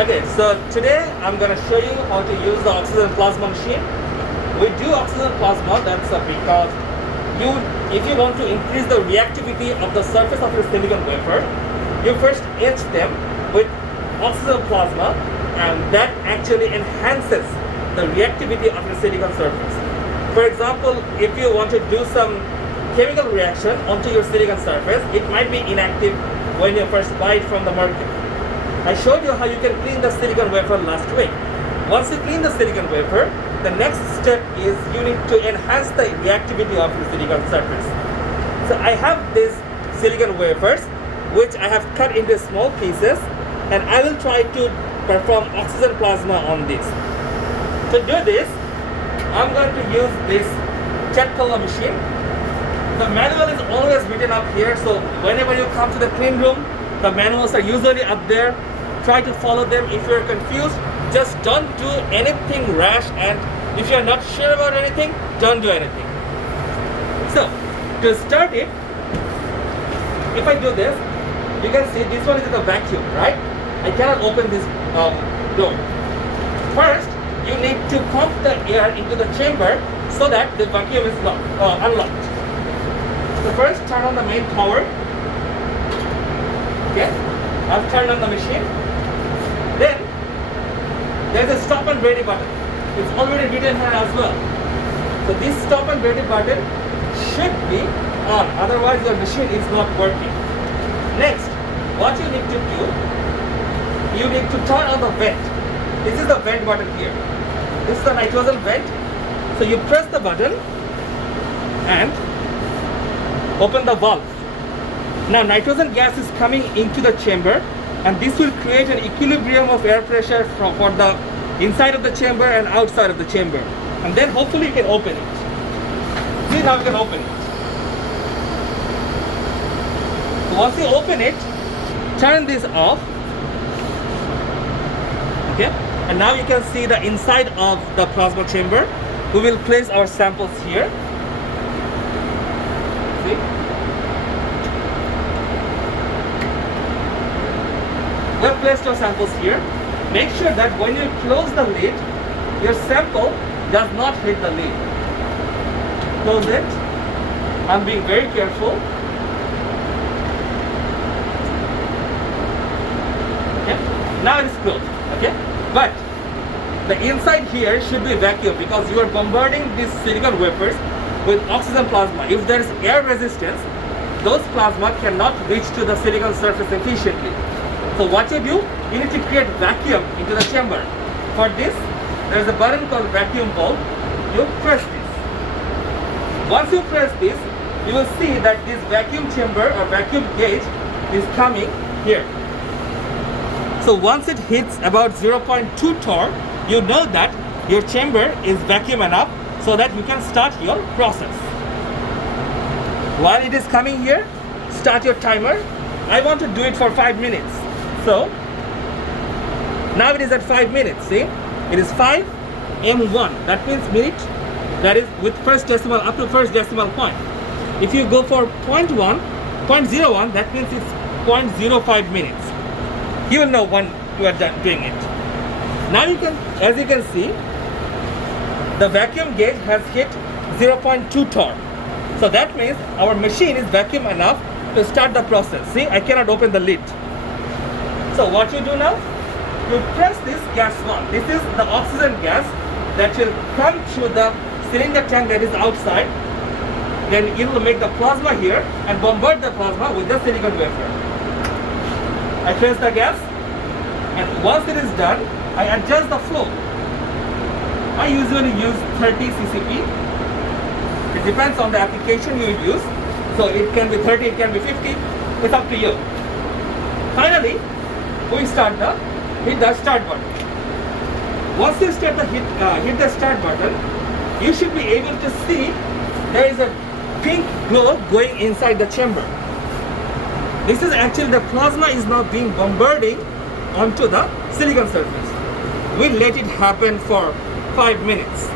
Okay, so today I'm going to show you how to use the oxygen plasma machine. We do oxygen plasma, that's because if you want to increase the reactivity of the surface of your silicon wafer, you first etch them with oxygen plasma, and that actually enhances the reactivity of your silicon surface. For example, if you want to do some chemical reaction onto your silicon surface, it might be inactive when you first buy it from the market. I showed you how you can clean the silicon wafer last week. Once you clean the silicon wafer, the next step is you need to enhance the reactivity of your silicon surface. So I have these silicon wafers which I have cut into small pieces, and I will try to perform oxygen plasma on this. To do this, I'm going to use this jet color machine. The manual is always written up here, so whenever you come to the clean room, the manuals are usually up there. Try to follow them. If you're confused, just don't do anything rash, and if you're not sure about anything, don't do anything. So, to start it, if I do this, you can see this one is in the vacuum, right? I cannot open this door. First, you need to pump the air into the chamber so that the vacuum is unlocked. So first, turn on the main power. Okay, I've turned on the machine. Then, there's a stop and ready button. It's already written here as well. So this stop and ready button should be on, otherwise your machine is not working. Next, what you need to do, you need to turn on the vent. This is the vent button here. This is the nitrogen vent. So you press the button and open the valve. Now nitrogen gas is coming into the chamber, and this will create an equilibrium of air pressure for the inside of the chamber and outside of the chamber. And then hopefully you can open it. See, now you can open it. Once you open it, turn this off. Okay, and now you can see the inside of the plasma chamber. We will place our samples here. See? We have placed our samples here. Make sure that when you close the lid, your sample does not hit the lid. Close it. I'm being very careful. Okay. Now it is closed. Okay. But the inside here should be vacuum, because you are bombarding these silicon wafers with oxygen plasma. If there is air resistance, those plasma cannot reach to the silicon surface efficiently. So what you do, you need to create vacuum into the chamber. For this, there is a button called vacuum valve. You press this. Once you press this, you will see that this vacuum chamber or vacuum gauge is coming here. So once it hits about 0.2 torr, you know that your chamber is vacuum enough so that you can start your process. While it is coming here, start your timer. I want to do it for 5 minutes. So now it is at 5 minutes. See, it is 5 M1. That means minute. That is with first decimal up to first decimal point. If you go for 0.01, that means it's 0.05 minutes. You will know when you are done doing it. Now you can, as you can see, the vacuum gauge has hit 0.2 torr. So that means our machine is vacuum enough to start the process. See, I cannot open the lid. So what you do now, you press this gas one. This is the oxygen gas that will come through the cylinder tank that is outside. Then it will make the plasma here and bombard the plasma with the silicon wafer. I press the gas, and once it is done, I adjust the flow. I usually use 30 ccp. It depends on the application you use. So it can be 30, it can be 50. It's up to you. Finally, we hit the start button. Once you start hit the start button, you should be able to see there is a pink glow going inside the chamber. This is actually the plasma is now being bombarding onto the silicon surface. We'll let it happen for 5 minutes.